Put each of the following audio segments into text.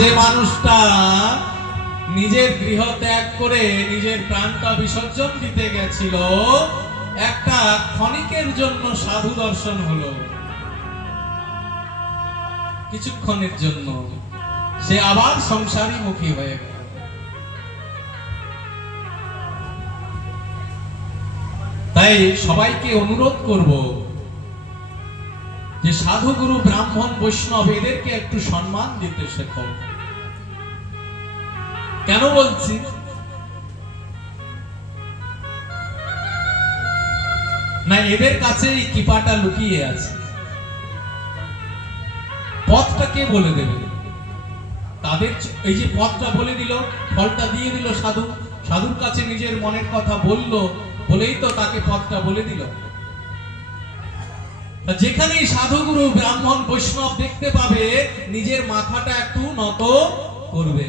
যে মানুষটা নিজের গৃহ ত্যাগ করে নিজের প্রাণটা বিসর্জন দিতে গেছিল, একটা ক্ষণিকের জন্য সাধু দর্শন হলো, কিছুক্ষণের জন্য সে আবার সংসারী মুখী হয়ে গেল। তাই সবাইকে অনুরোধ করব যে সাধু গুরু ব্রাহ্মণ বৈষ্ণব এদেরকে একটু সম্মান দিতে শেখো। কেন বলছি? না, এদের কাছে এই কৃপাটা লুকিয়ে আছে। পথটা কে বলে দেবে? তাদের এই যে পথটা বলে দিল, ফলটা দিয়ে দিল সাধু, সাধুর কাছে নিজের মনের কথা বলল বলেই তো তাকে পথটা বলে দিল। যেখানেই সাধুগুরু ব্রাহ্মণ বৈষ্ণব দেখতে পাবে, নিজের মাথাটা একটু নত করবে।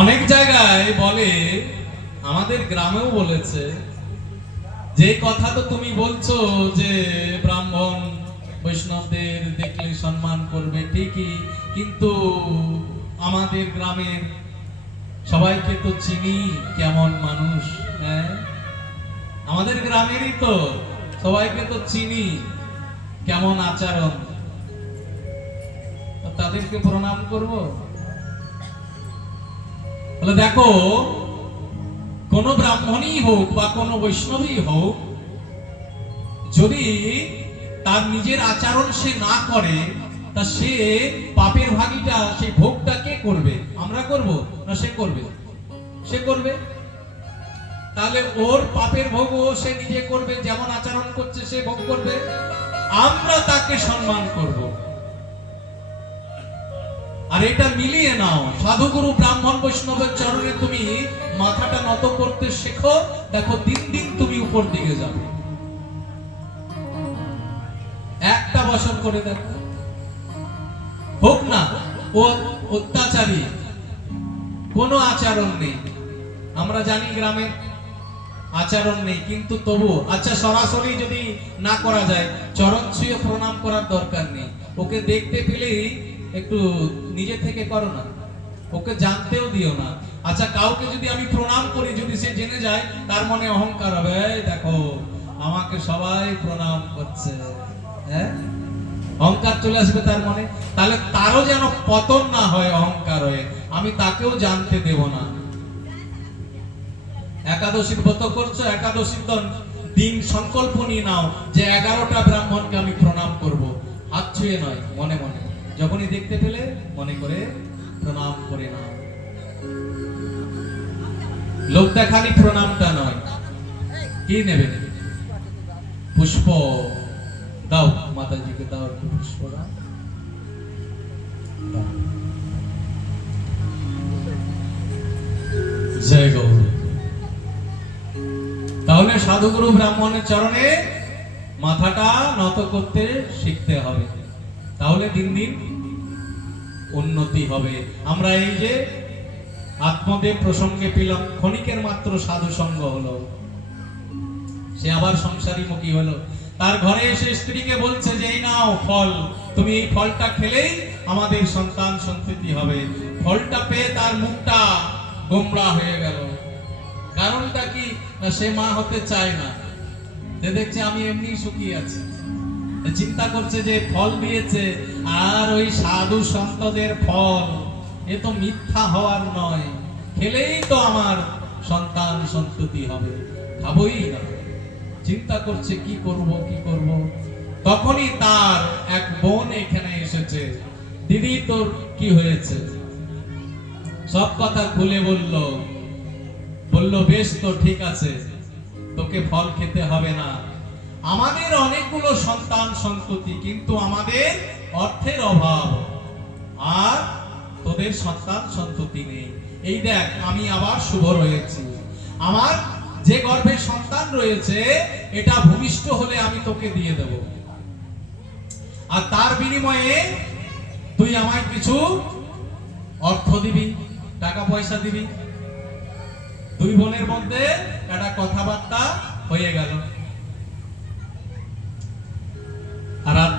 অনেক জায়গায় বলে, আমাদের গ্রামেও বলেছে, যে কথা তো তুমি বলছো যে ব্রাহ্মণ বৈষ্ণবদের দেখলে সম্মান করবে, ঠিকই, কিন্তু আমাদের গ্রামের সবাইকে তো চিনি কেমন মানুষ। হ্যাঁ, আমাদের গ্রামেরই তো সবাইকে তো চিনি কেমন আচরণ, তাদেরকে প্রণাম করব? বলে দেখো, কোন ব্রাহ্মণই হোক বা কোন বৈষ্ণবই হোক, যদি তার নিজের আচরণ সে না করে, তা সে পাপের ভাগীটা, সেই ভোগটা কে করবে? আমরা করব না সে করবে? সে করবে। তাহলে ওর পাপের ভোগ ও সে নিজে করবে, যেমন আচরণ করছে সে ভোগ করবে, আমরা তাকে সম্মান করব। আর এটা মিলিয়ে নাও, সাধুগুরু ব্রাহ্মণ বৈষ্ণবের চরণে তুমি মাথাটা নত করতে শেখো, দেখো দিন দিন তুমি উপর দিকে যাবে। একটা বছর করে দেখো, হোক না ও অত্যাচারী, কোনো আচরণ নেই, আমরা জানি গ্রামে আচরণ নেই, কিন্তু তবু আচ্ছা সরাসরি যদি না করা যায়, চরণ ছুঁয়ে প্রণাম করার দরকার নেই, ওকে দেখতে পেলেই একটু নিজে থেকে করো না, ওকে জানতেও দিও না। আচ্ছা কাউকে যদি আমি প্রণাম করি, যদি সে জেনে যায়, তার মনে অহংকার হবে, দেখো আমাকে সবাই প্রণাম করছে, হ্যাঁ, অহংকার চলে আসবে তার মনে। তাহলে তারও যেন পতন না হয় অহংকার হয়ে, আমি তাকেও জানতে দেব না। একাদশীর ব্রত করছো, একাদশীর দিন সংকল্প নিয়ে নাও যে 11টা ব্রাহ্মণকে আমি প্রণাম করব, হাত ছুঁয়ে নয়, মনে মনে, যখনই দেখতে পেলে মনে করে প্রণাম করে নাও। লোক দেখানি প্রণামটা নয়। কি নেবে? পুষ্প দাও, মাতাজিকে দাও একটু পুষ্প দাও। জয় গৌর। তাহলে সাধুগুরু ব্রাহ্মণের চরণে মাথাটা নত করতে শিখতে হবে, তাহলে দিন দিন উন্নতি হবে। আমরা এই যে আত্মদেব প্রসঙ্গে পেলাম, ক্ষণিকের মাত্র সাধু সঙ্গ হলো, সে আবার সংসারী মুখী হলো। তার ঘরে এসে স্ত্রীকে বলছে যে এই নাও ফল, তুমি এই ফলটা খেলেই আমাদের সন্তান সন্ততি হবে। ফলটা পেয়ে তার মুখটা গোমড়া হয়ে গেল। কারণটা কি? না, সে মা হতে চায় না, সে দেখছে আমি এমনি শুকিয়ে আছি, চিন্তা করছে যে ফল দিয়েছে আর ওই সাধু সন্তদের ফল, এ তো মিথ্যা হওয়ার নয়, খেলেই তো আমার সন্তান সন্ততি হবে, খাবই না। চিন্তা করছে কি করব কি করব। তখনই তার এক বোন এখানে এসেছে, দিদি তোর কি হয়েছে? সব কথা খুলে বলল। বেশ তো ঠিক আছে, তোকে ফল খেতে হবে না, আমাদের অনেকগুলো সন্তান সন্ততি, কিন্তু আমাদের অর্থের অভাব, আর তোদের সন্তান সন্ততি নেই। এই দেখ আমি আবার শুভ রয়েছি, আমার যে গর্ভে সন্তান রয়েছে এটা ভূমিষ্ঠ হলে আমি তোকে দিয়ে দেব, আর তার বিনিময়ে তুই আমায় কিছু অর্থ দিবি, টাকা পয়সা দিবি। দুই বোনের মধ্যে একটা কথাবার্তা হয়ে গেল।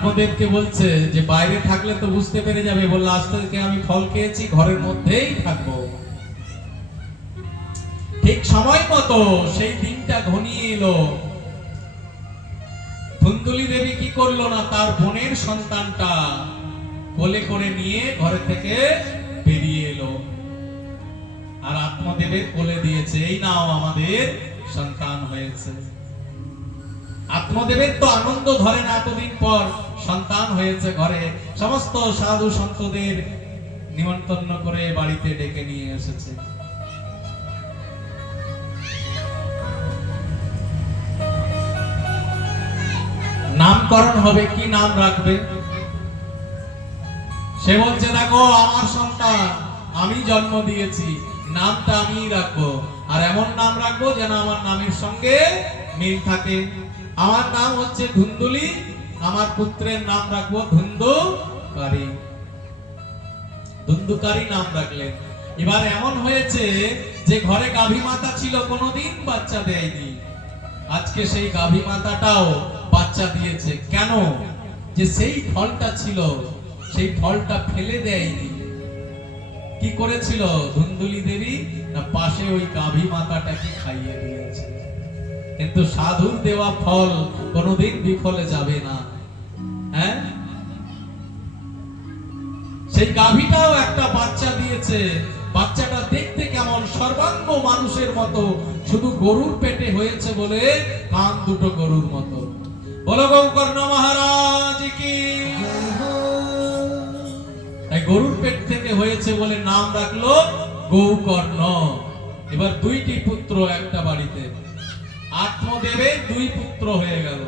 আত্মদেবকে বলছে যে বাইরে থাকলে তো বুঝতে পেরে যাবে, বললো আজ থেকে আমি ফল খেয়েছি, ঘরের মধ্যেই থাকবো। ঠিক সময় মতো সেই দিনটা ঘনিয়ে এলো। ধুন্দুলি দেবী কি করলো না, তার বোনের সন্তানটা কোলে করে নিয়ে ঘরে থেকে বেরিয়ে এলো, আর আত্মদেবের কোলে দিয়েছে, এই নাও আমাদের সন্তান হয়েছে। আত্মদেবের তো আনন্দ ধরে না, এতদিন পর সন্তান হয়েছে ঘরে। সমস্ত সাধু সন্তদের নিমন্ত্রণ করে বাড়িতে ডেকে নিয়ে এসেছে। নামকরণ হবে, কি নাম রাখবে? সে বলছে দেখো আমার সন্তান, আমি জন্ম দিয়েছি, নামটা আমিই রাখবো, আর এমন নাম রাখবো যেন আমার নামের সঙ্গে মিল থাকে। আমার নাম হচ্ছে ধুন্দুলি, আমার পুত্রের নাম রাখবো ধুন্দুকারী। ধুন্দুকারী নাম রাখলেন। এবার এমন হয়েছে যে ঘরে গাভী মাতা ছিল, কোনোদিন বাচ্চা দেয়নি, আজকে সেই গাভী মাতাটাও বাচ্চা দিয়েছে। কেন? যে সেই ফলটা ছিল, সেই ফলটা ফেলে দেয়নি। কি করেছিল ধুন্দুলি দেবী? না পাশে ওই গাভী মাতাটাকে খাইয়ে দিয়েছে। কিন্তু সাধুর দেওয়া ফল কোনোদিন বিফলে যাবে না। হ্যাঁ, সেই গাভীটাও একটা বাচ্চা দিয়েছে। বাচ্চাটা দেখতে কেমন? সর্বাঙ্গ মানুষের মতো, শুধু গরুর পেটে হয়েছে বলে কান দুটো গরুর মতো। বলো গৌকর্ণ মহারাজ কি। তাই গরুর পেট থেকে হয়েছে বলে নাম রাখলো গৌকর্ণ। এবার দুইটি পুত্র একটা বাড়িতে। আত্মদেবের দুই পুত্র হয়ে গেল,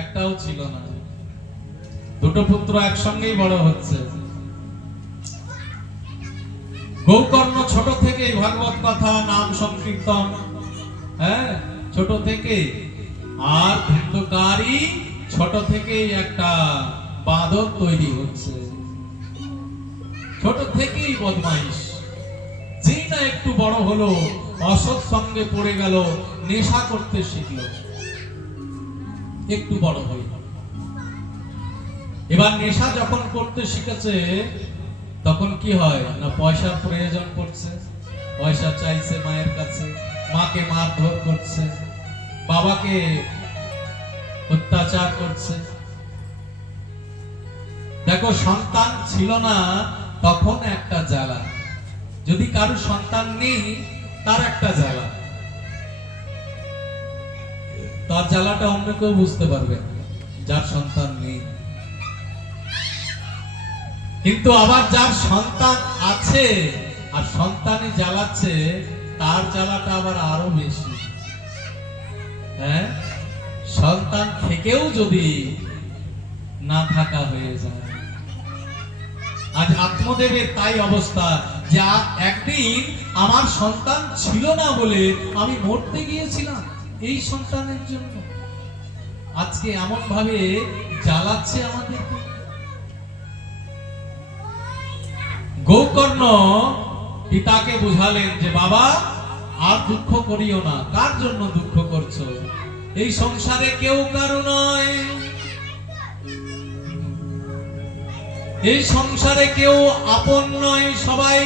একটাও ছিল না। দুটো পুত্র একসঙ্গেই বড় হচ্ছে। গৌকর্ণ ছোট থেকেই ভাগবত কথা, নাম সংকীর্তন, হ্যাঁ ছোট থেকে। আর ধুন্দুকারী ছোট থেকেই একটা বাঁদর তৈরি হচ্ছে, ছোট থেকেই বদমাইশ। যেই না একটু বড় হলো, অসৎ সঙ্গে পড়ে গেল, নেশা করতে শিখলো। একটু বড় হয়ে এবার নেশা যখন করতে শিখেছে, তখন কি হয় না, পয়সার প্রয়োজন পড়ছে, পয়সা চাইছে মায়ের কাছে, মাকে মারধর করছে, বাবাকে অত্যাচার করছে। দেখো সন্তান ছিল না তখন একটা জ্বালা, যদি কারো সন্তান নেই তার একটা জ্বালা, তার জ্বালাটা অন্য কেউ বুঝতে পারবে যার সন্তান নেই। কিন্তু আবার যার সন্তান আছে আর সন্তানই জ্বালাচ্ছে, তার জ্বালাটা আবার আরো বেশি। হ্যাঁ, সন্তান থেকেও যদি না থাকা হয়ে যায়। আজ আত্মদেবের তাই অবস্থা, যে একদিন আমার সন্তান ছিল না বলে আমি মরতে গিয়েছিলাম এই সন্তানের জন্য, আজকে এমন ভাবে জ্বালাচ্ছে আমাদেরকে। গৌকর্ণ পিতাকে বুঝালেন যে বাবা আর দুঃখ করিও না। কার জন্য দুঃখ করছো? এই সংসারে কেউ কারো নয়, এই সংসারে কেউ আপন নয়, সবাই